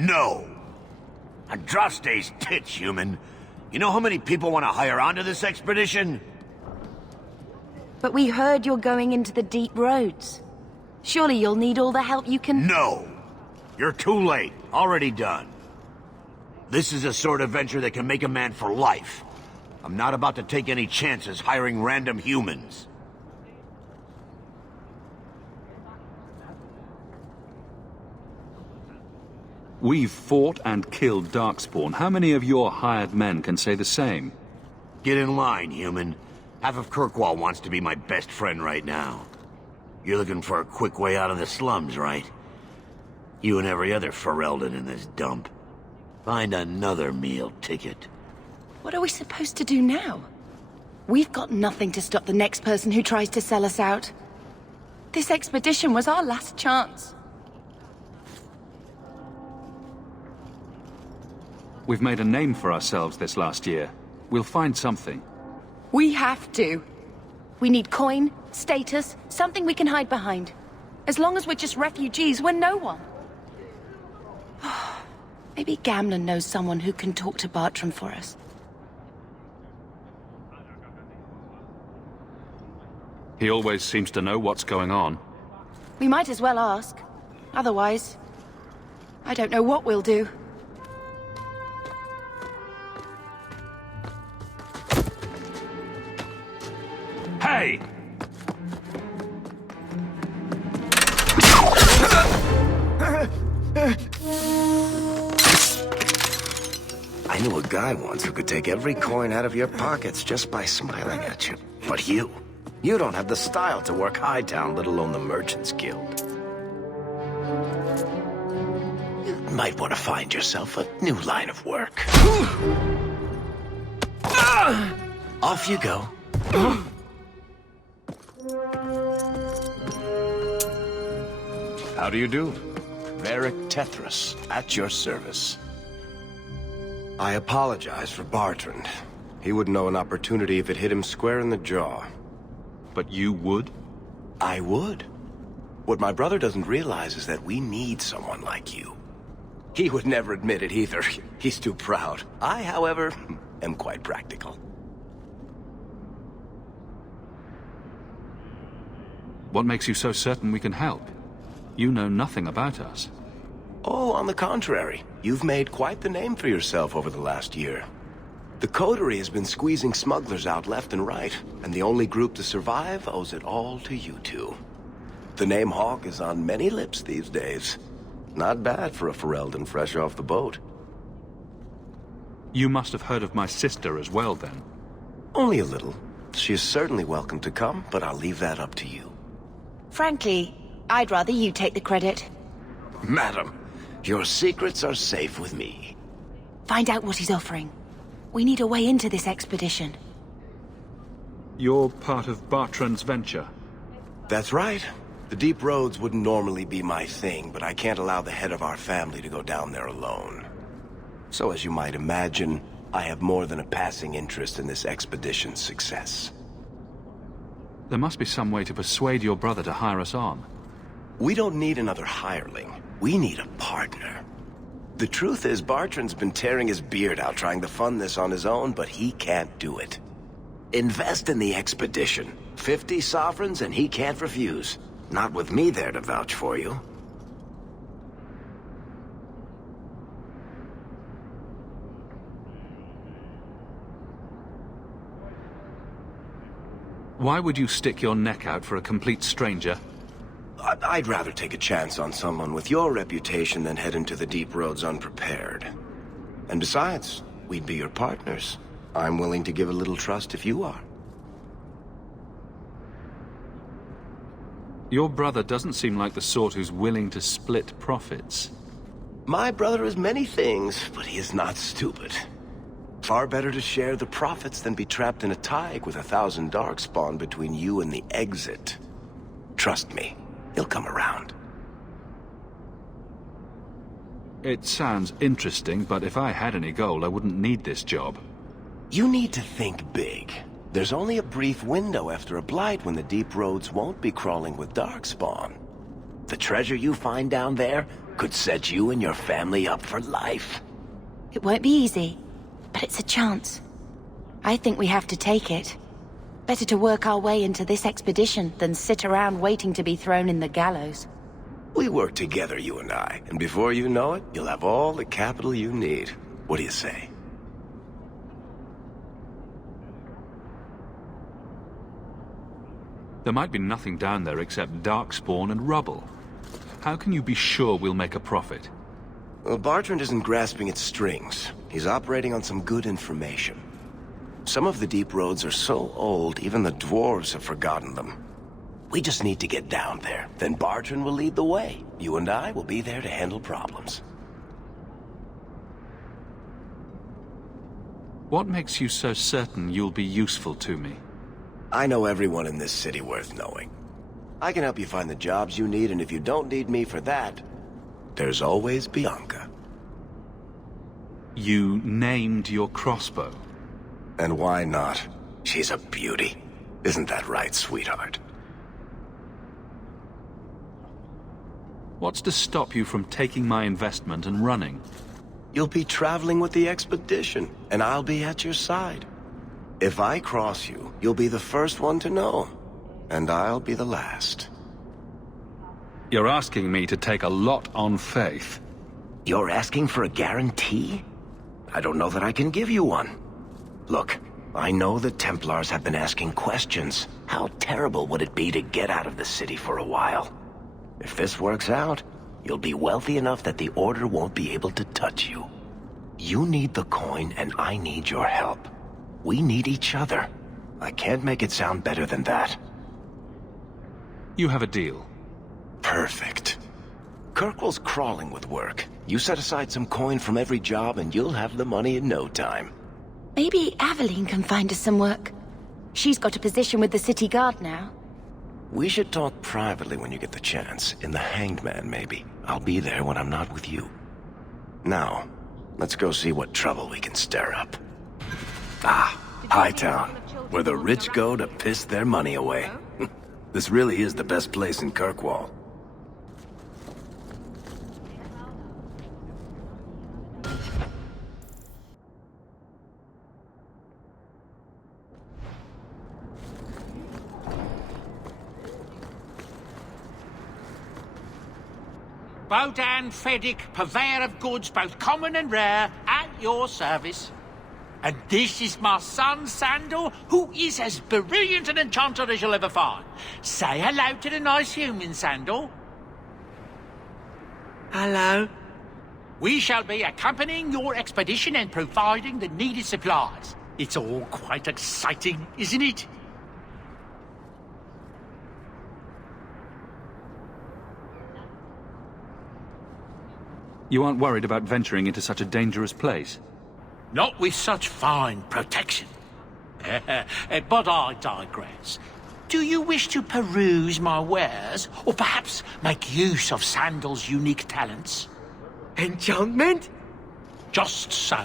No. Andraste's tits, human. You know how many people want to hire onto this expedition? But we heard you're going into the deep roads. Surely you'll need all the help you can... No. You're too late. Already done. This is a sort of venture that can make a man for life. I'm not about to take any chances hiring random humans. We've fought and killed Darkspawn. How many of your hired men can say the same? Get in line, human. Half of Kirkwall wants to be my best friend right now. You're looking for a quick way out of the slums, right? You and every other Ferelden in this dump. Find another meal ticket. What are we supposed to do now? We've got nothing to stop the next person who tries to sell us out. This expedition was our last chance. We've made a name for ourselves this last year. We'll find something. We have to. We need coin, status, something we can hide behind. As long as we're just refugees, we're no one. Maybe Gamlen knows someone who can talk to Bartram for us. He always seems to know what's going on. We might as well ask. Otherwise, I don't know what we'll do. Hey! I knew a guy once who could take every coin out of your pockets just by smiling at you. But you don't have the style to work Hightown, let alone the Merchants Guild. You might want to find yourself a new line of work. Off you go. How do you do? Varric Tethras, at your service. I apologize for Bartrand. He wouldn't know an opportunity if it hit him square in the jaw. But you would? I would. What my brother doesn't realize is that we need someone like you. He would never admit it either. He's too proud. I, however, am quite practical. What makes you so certain we can help? You know nothing about us. Oh, on the contrary. You've made quite the name for yourself over the last year. The Coterie has been squeezing smugglers out left and right, and the only group to survive owes it all to you two. The name Hawk is on many lips these days. Not bad for a Ferelden fresh off the boat. You must have heard of my sister as well, then. Only a little. She is certainly welcome to come, but I'll leave that up to you. Frankly, I'd rather you take the credit. Madam, your secrets are safe with me. Find out what he's offering. We need a way into this expedition. You're part of Bartrand's venture. That's right. The deep roads wouldn't normally be my thing, but I can't allow the head of our family to go down there alone. So as you might imagine, I have more than a passing interest in this expedition's success. There must be some way to persuade your brother to hire us on. We don't need another hireling. We need a partner. The truth is, Bartrand's been tearing his beard out trying to fund this on his own, but he can't do it. Invest in the expedition. 50 sovereigns and he can't refuse. Not with me there to vouch for you. Why would you stick your neck out for a complete stranger? I'd rather take a chance on someone with your reputation than head into the deep roads unprepared. And besides, we'd be your partners. I'm willing to give a little trust if you are. Your brother doesn't seem like the sort who's willing to split profits. My brother is many things, but he is not stupid. Far better to share the profits than be trapped in a tide with 1,000 darkspawn between you and the exit. Trust me, he'll come around. It sounds interesting, but if I had any gold, I wouldn't need this job. You need to think big. There's only a brief window after a blight when the deep roads won't be crawling with darkspawn. The treasure you find down there could set you and your family up for life. It won't be easy, but it's a chance. I think we have to take it. Better to work our way into this expedition than sit around waiting to be thrown in the gallows. We work together, you and I, and before you know it, you'll have all the capital you need. What do you say? There might be nothing down there except darkspawn and rubble. How can you be sure we'll make a profit? Well, Bartrand isn't grasping at strings. He's operating on some good information. Some of the deep roads are so old, even the dwarves have forgotten them. We just need to get down there. Then Bartrand will lead the way. You and I will be there to handle problems. What makes you so certain you'll be useful to me? I know everyone in this city worth knowing. I can help you find the jobs you need, and if you don't need me for that, there's always Bianca. You named your crossbow. And why not? She's a beauty. Isn't that right, sweetheart? What's to stop you from taking my investment and running? You'll be traveling with the expedition, and I'll be at your side. If I cross you, you'll be the first one to know, and I'll be the last. You're asking me to take a lot on faith. You're asking for a guarantee? I don't know that I can give you one. Look, I know the Templars have been asking questions. How terrible would it be to get out of the city for a while? If this works out, you'll be wealthy enough that the Order won't be able to touch you. You need the coin, and I need your help. We need each other. I can't make it sound better than that. You have a deal. Perfect. Kirkwall's crawling with work. You set aside some coin from every job and you'll have the money in no time. Maybe Aveline can find us some work. She's got a position with the city guard now. We should talk privately when you get the chance. In the Hanged Man, maybe. I'll be there when I'm not with you. Now, let's go see what trouble we can stir up. Ah, Hightown, where the rich go to piss their money away. This really is the best place in Kirkwall. Bodan Feddick, purveyor of goods both common and rare, at your service. And this is my son, Sandal, who is as brilliant an enchanter as you'll ever find. Say hello to the nice human, Sandal. Hello. We shall be accompanying your expedition and providing the needed supplies. It's all quite exciting, isn't it? You aren't worried about venturing into such a dangerous place? Not with such fine protection. But I digress. Do you wish to peruse my wares, or perhaps make use of Sandal's unique talents? Enchantment? Just so.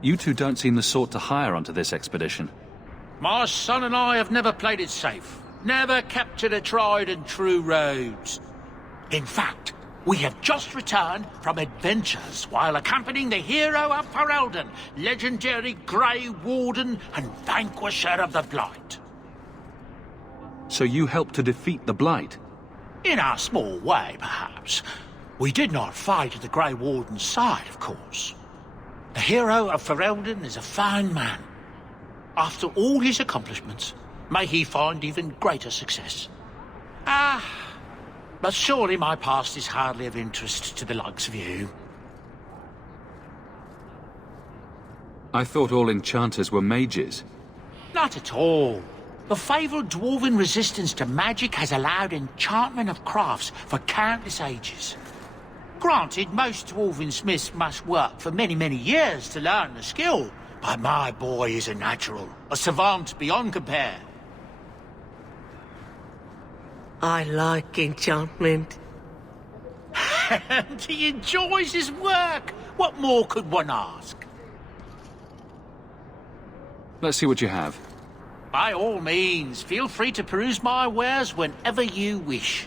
You two don't seem the sort to hire onto this expedition. My son and I have never played it safe. Never kept to the tried and true roads. In fact, we have just returned from adventures while accompanying the hero of Ferelden, legendary Grey Warden and vanquisher of the Blight. So you helped to defeat the Blight? In our small way, perhaps. We did not fight at the Grey Warden's side, of course. The hero of Ferelden is a fine man. After all his accomplishments, may he find even greater success. But surely my past is hardly of interest to the likes of you. I thought all enchanters were mages. Not at all. The fabled dwarven resistance to magic has allowed enchantment of crafts for countless ages. Granted, most dwarven smiths must work for many, many years to learn the skill, but my boy is a natural, a savant beyond compare. I like enchantment. And he enjoys his work. What more could one ask? Let's see what you have. By all means, feel free to peruse my wares whenever you wish.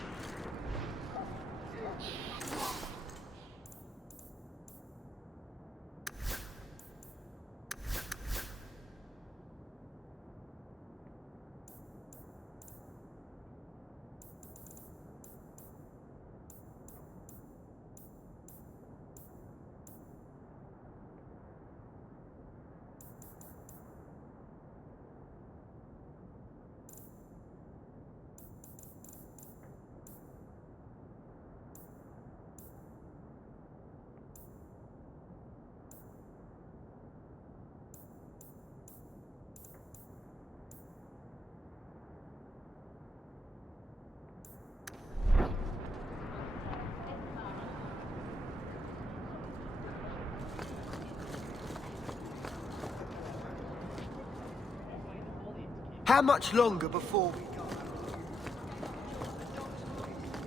How much longer before we go?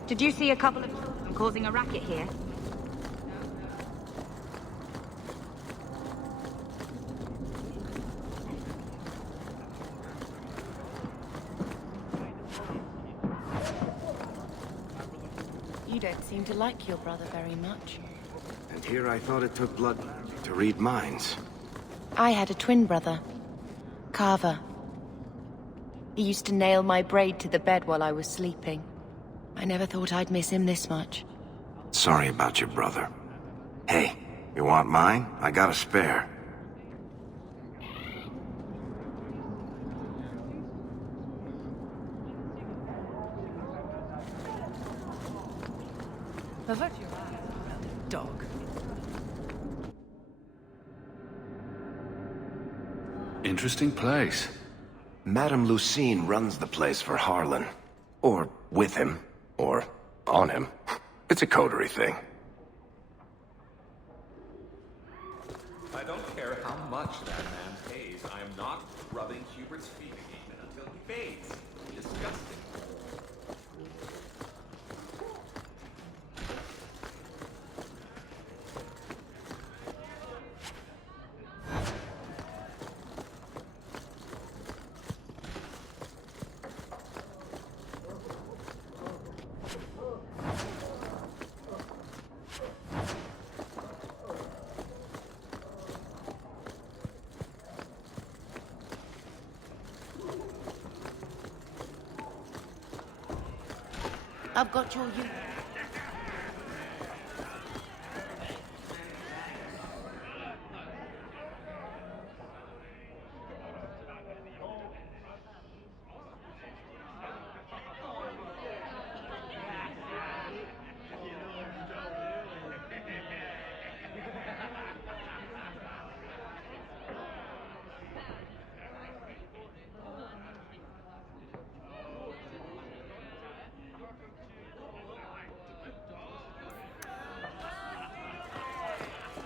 Did you see a couple of children causing a racket here? You don't seem to like your brother very much. And here I thought it took blood to read minds. I had a twin brother, Carver. He used to nail my braid to the bed while I was sleeping. I never thought I'd miss him this much. Sorry about your brother. Hey, you want mine? I got a spare. Avert your eyes, dog. Interesting place. Madame Lucine runs the place for Harlan. Or with him. Or on him. It's a coterie thing. I don't care how much that man pays. I am not rubbing Hubert's feet again until he fades. Disgusting. I've got your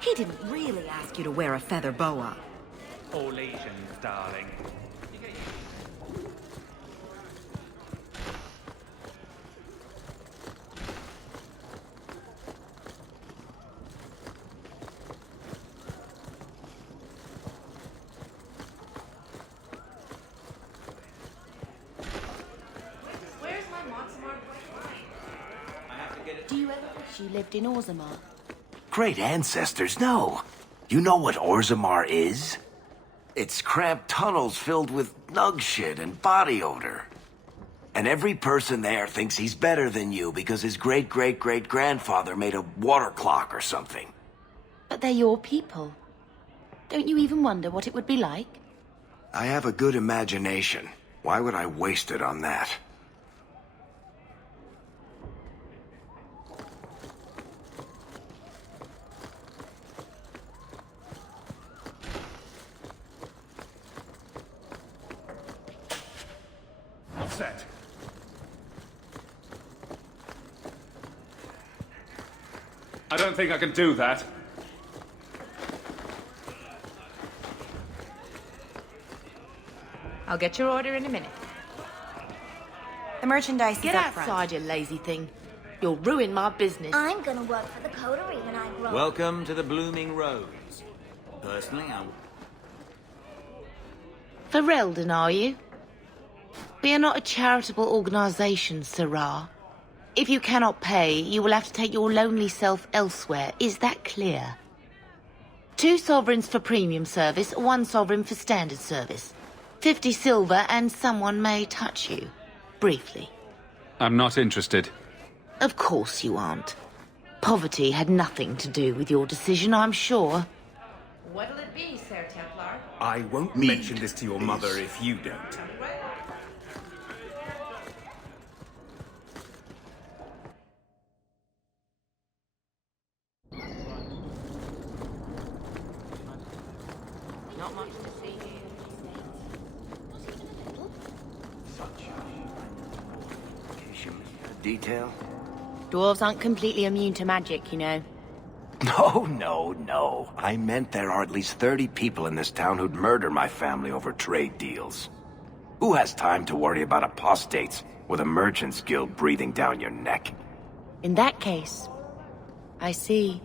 He didn't really ask you to wear a feather boa. All Asians, darling. Where's my Monsamart? Do you ever wish you lived in Orzammar? Great ancestors, no. You know what Orzammar is? It's cramped tunnels filled with nug shit and body odor. And every person there thinks he's better than you because his great-great-great-grandfather made a water clock or something. But they're your people. Don't you even wonder what it would be like? I have a good imagination. Why would I waste it on that? What's that? I don't think I can do that. I'll get your order in a minute. merchandise Get is up front. outside, you lazy thing. You'll ruin my business. I'm gonna work for the coterie when I grow up. Welcome to the Blooming Rose. Personally, Ferelden, are you? We are not a charitable organisation, Sirrah. If you cannot pay, you will have to take your lonely self elsewhere. Is that clear? 2 sovereigns for premium service, 1 sovereign for standard service. 50 silver and someone may touch you. Briefly. I'm not interested. Of course you aren't. Poverty had nothing to do with your decision, I'm sure. What'll it be, Sir Templar? I won't mention this to your mother if you don't. Not much to see here. Detail? Dwarves aren't completely immune to magic, you know. No. I meant there are at least 30 people in this town who'd murder my family over trade deals. Who has time to worry about apostates with a merchant's guild breathing down your neck? In that case, I see.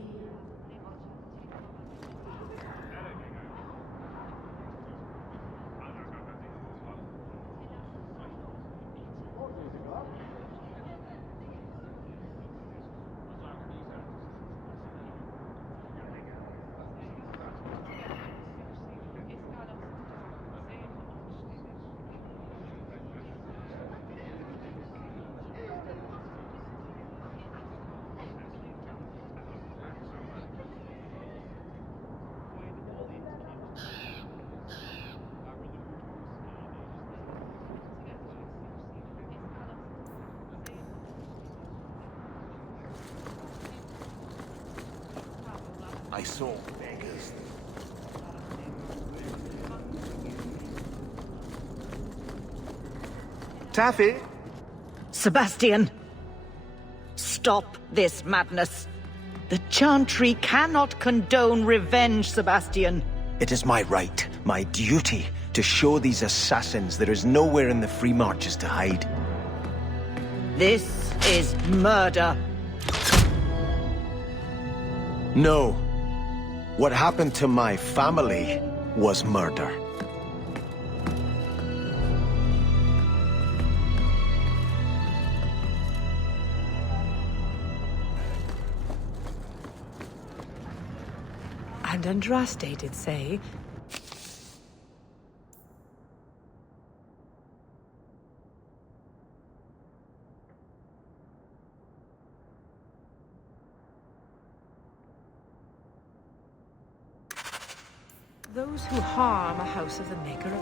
I saw beggars. Taffy? Sebastian! Stop this madness. The Chantry cannot condone revenge, Sebastian. It is my right, my duty, to show these assassins there is nowhere in the Free Marches to hide. This is murder. No. What happened to my family was murder. And Andraste did say... Those who harm a house of the Maker of...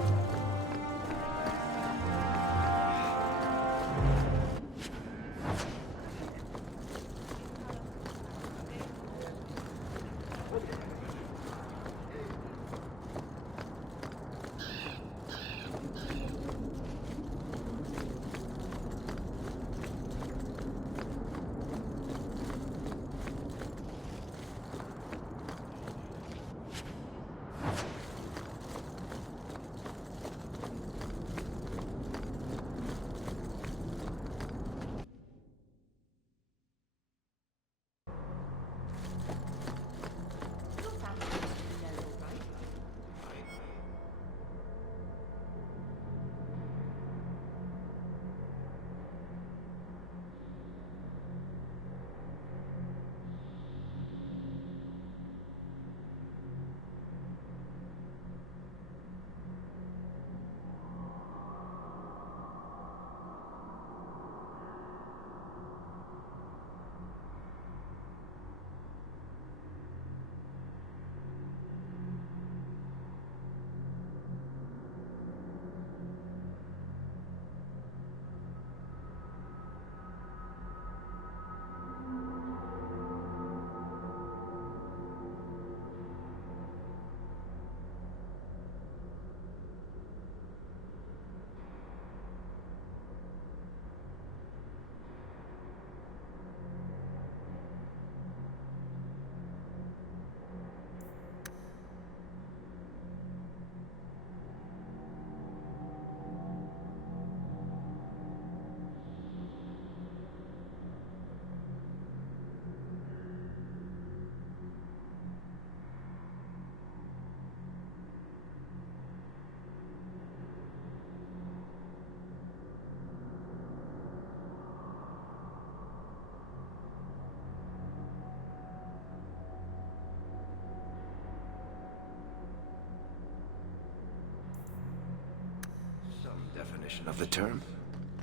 definition of the term.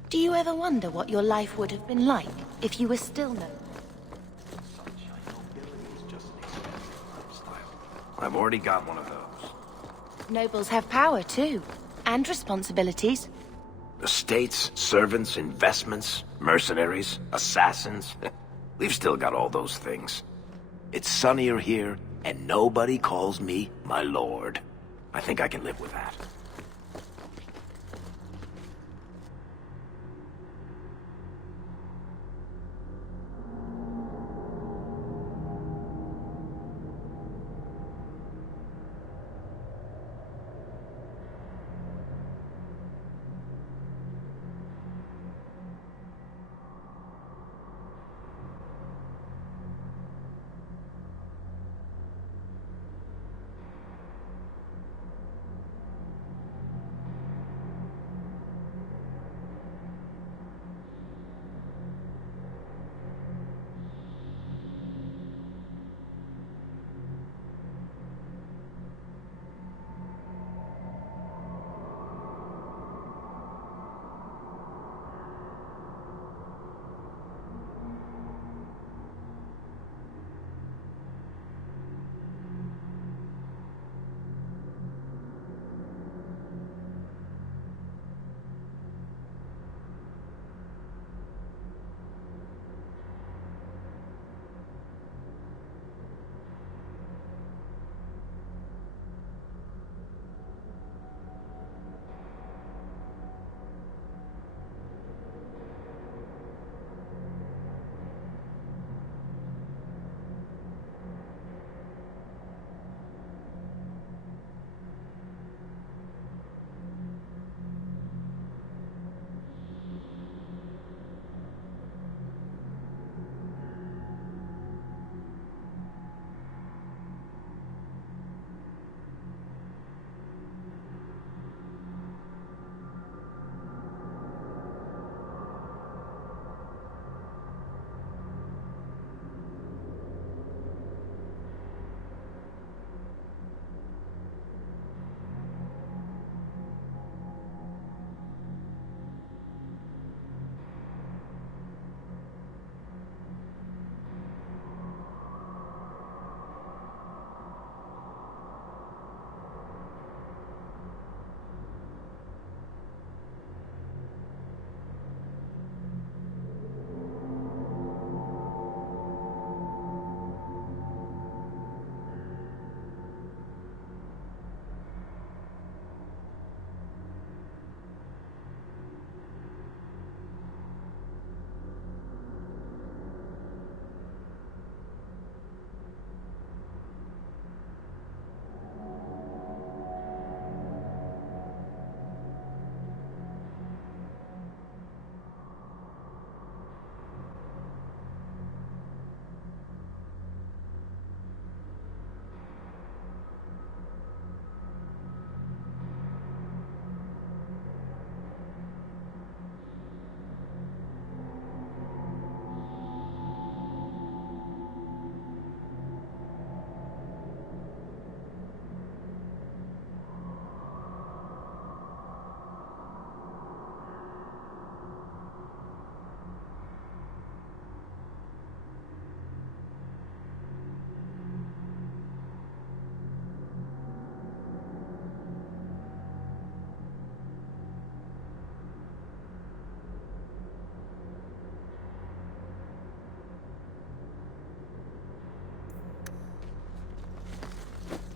Do you ever wonder what your life would have been like if you were still noble? I've already got one of those. Nobles have power too, and responsibilities. Estates, servants, investments, mercenaries, assassins. We've still got all those things. It's sunnier here, and nobody calls me my lord. I think I can live with that.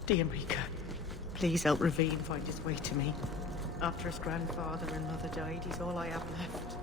Dear Mika, please help Ravine find his way to me. After his grandfather and mother died, he's all I have left.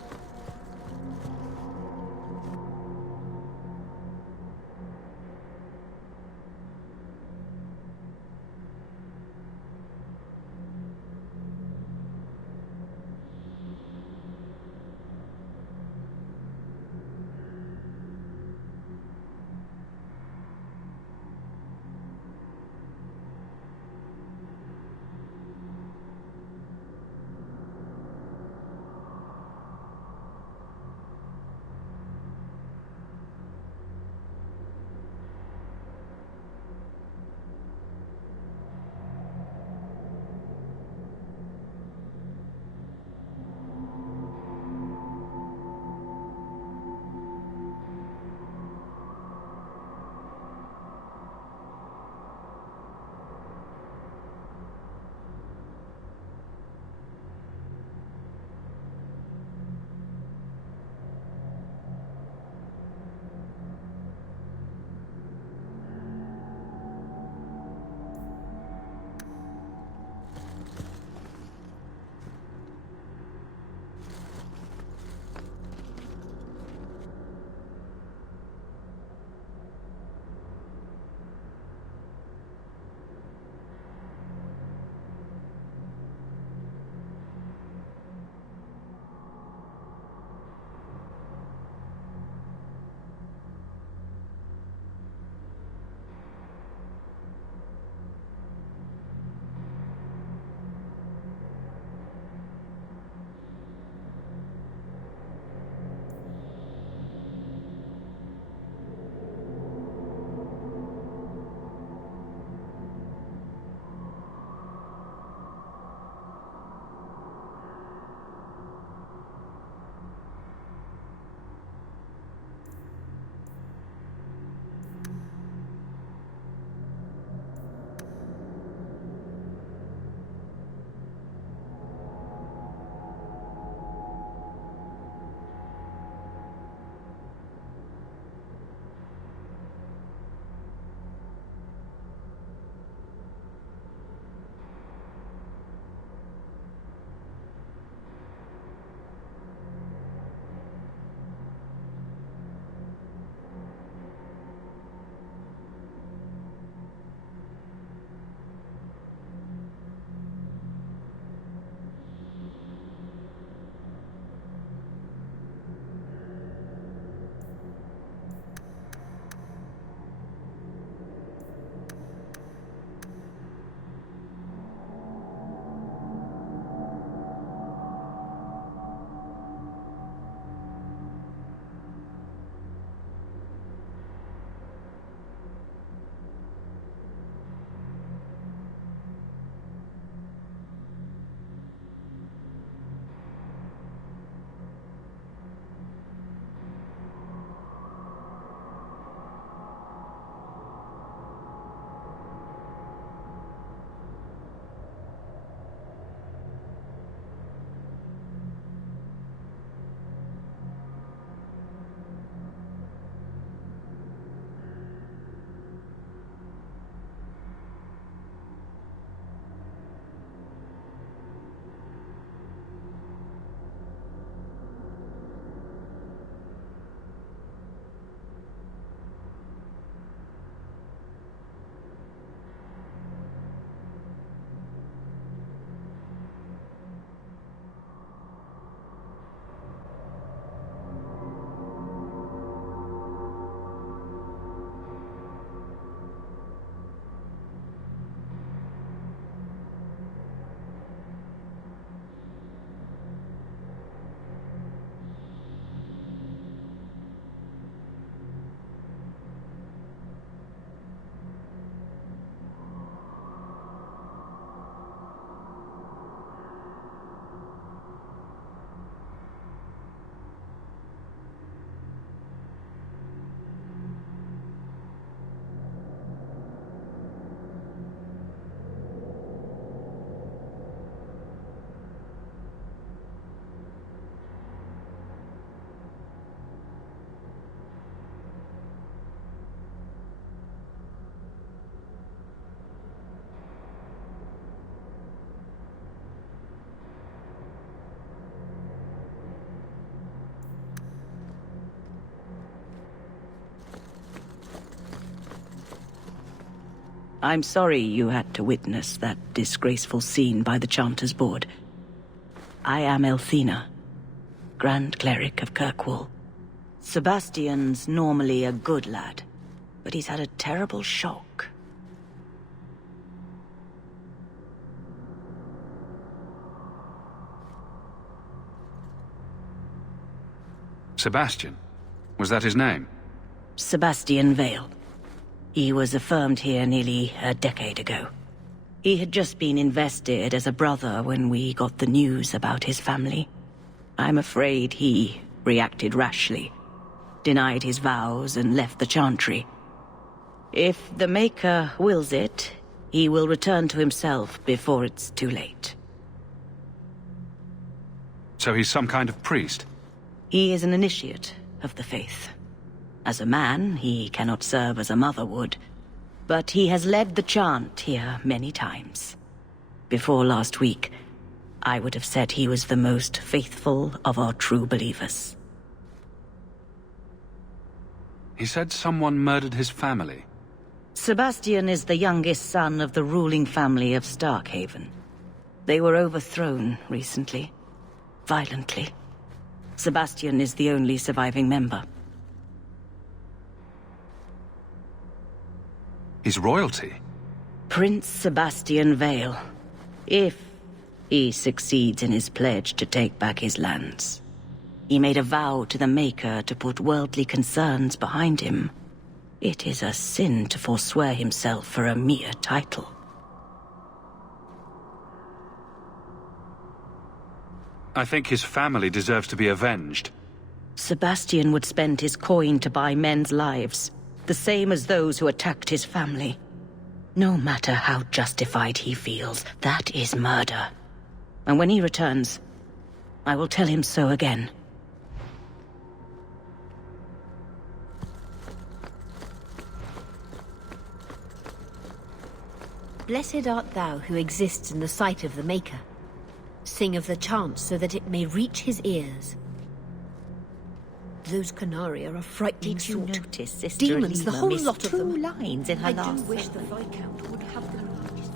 I'm sorry you had to witness that disgraceful scene by the Chanters' Board. I am Elthina, Grand Cleric of Kirkwall. Sebastian's normally a good lad, but he's had a terrible shock. Sebastian? Was that his name? Sebastian Vale. He was affirmed here nearly a decade ago. He had just been invested as a brother when we got the news about his family. I'm afraid he reacted rashly, denied his vows and left the Chantry. If the Maker wills it, he will return to himself before it's too late. So he's some kind of priest? He is an initiate of the faith. As a man, he cannot serve as a mother would, but he has led the chant here many times. Before last week, I would have said he was the most faithful of our true believers. He said someone murdered his family. Sebastian is the youngest son of the ruling family of Starkhaven. They were overthrown recently, violently. Sebastian is the only surviving member. He's royalty? Prince Sebastian Vale, if he succeeds in his pledge to take back his lands. He made a vow to the Maker to put worldly concerns behind him. It is a sin to forswear himself for a mere title. I think his family deserves to be avenged. Sebastian would spend his coin to buy men's lives, the same as those who attacked his family. No matter how justified he feels, that is murder. And when he returns, I will tell him so again. Blessed art thou who exists in the sight of the Maker. Sing of the chant so that it may reach his ears. Those Canaria are frightening Did you sort. notice Sister Demons, the Alima whole missed lot of them. 2 lines in her I last do wish the sentence. Viscount would have the largest.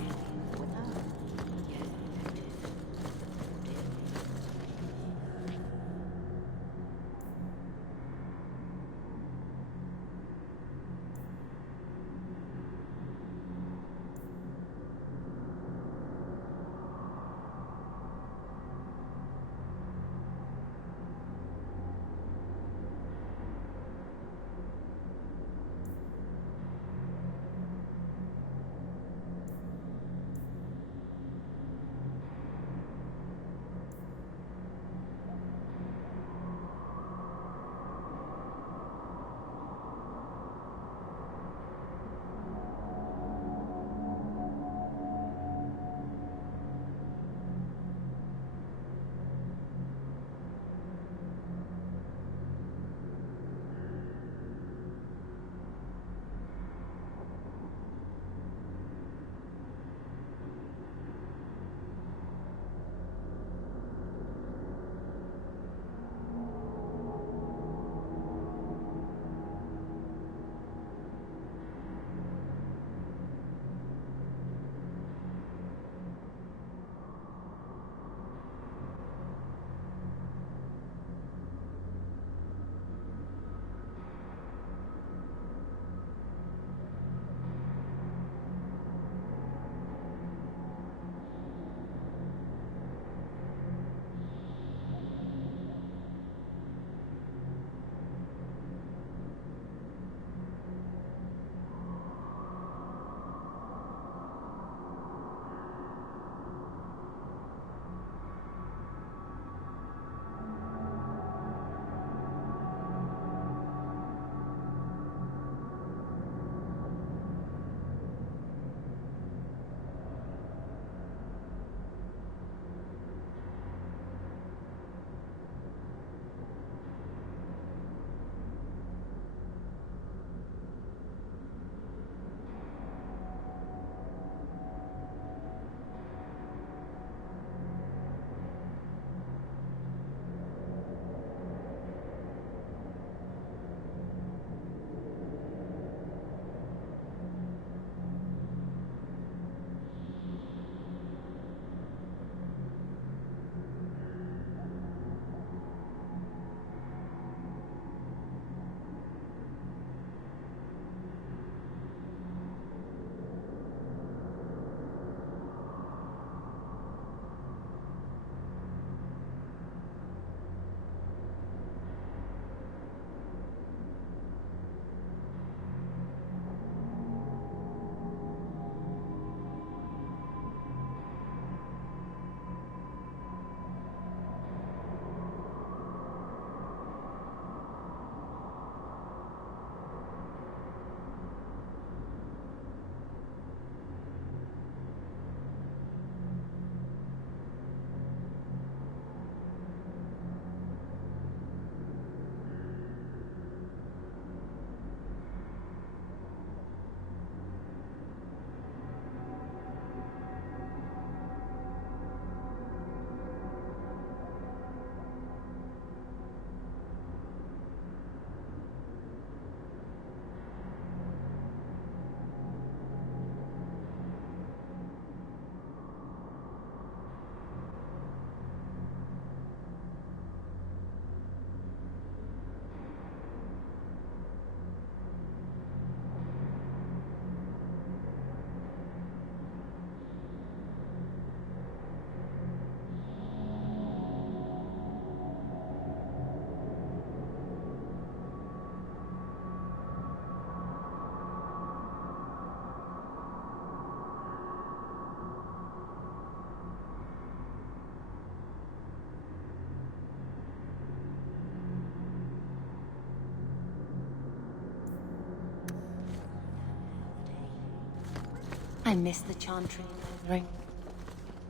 I miss the chantry gathering.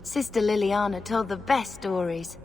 Sister Liliana told the best stories.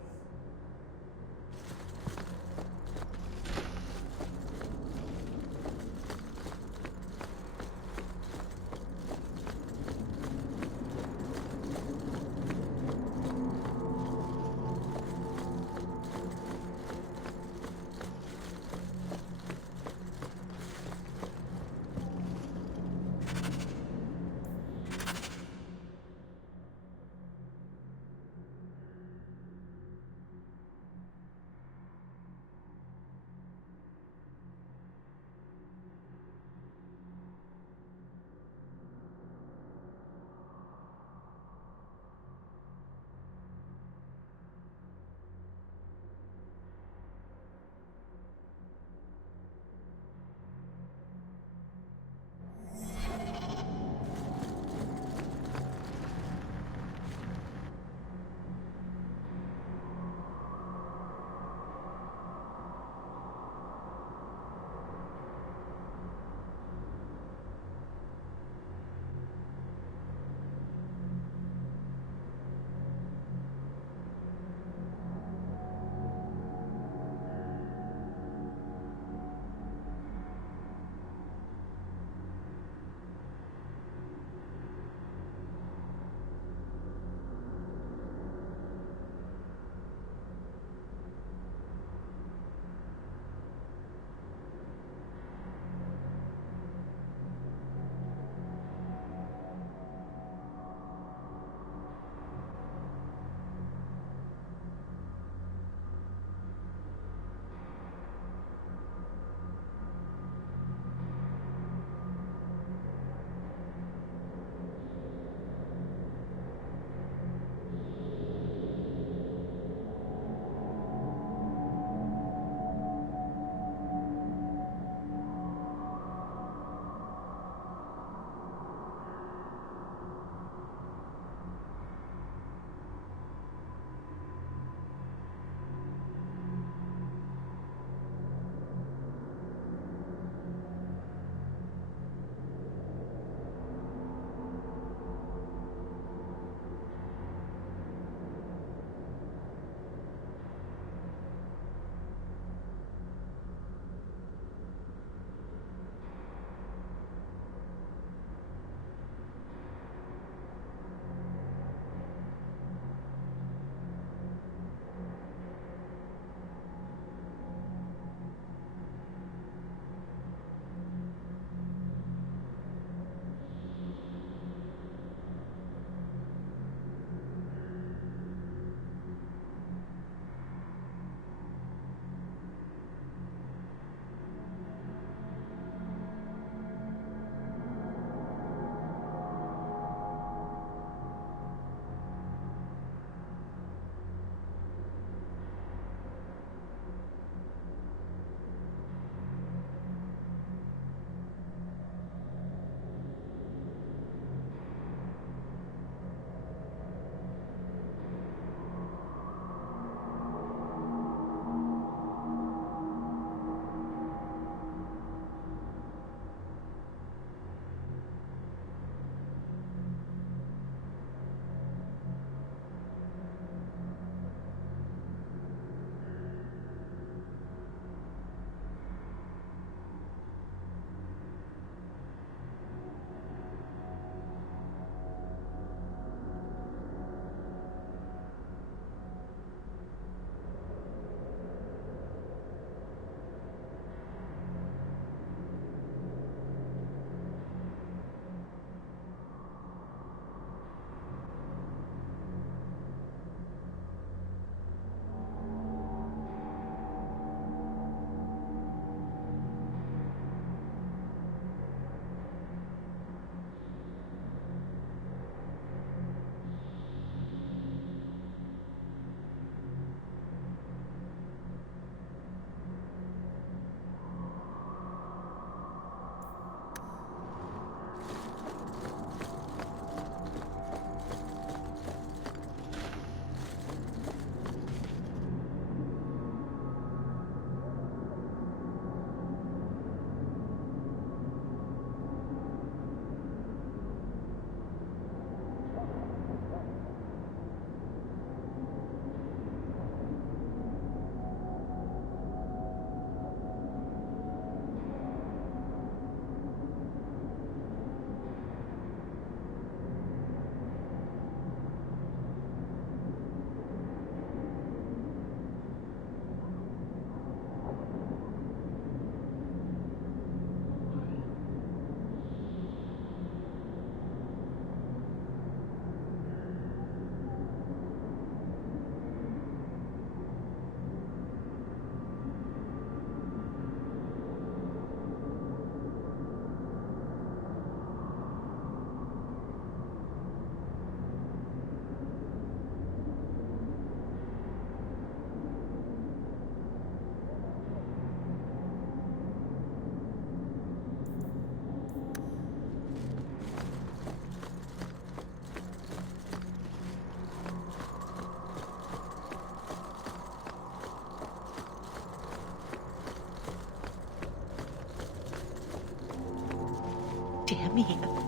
Let me hear.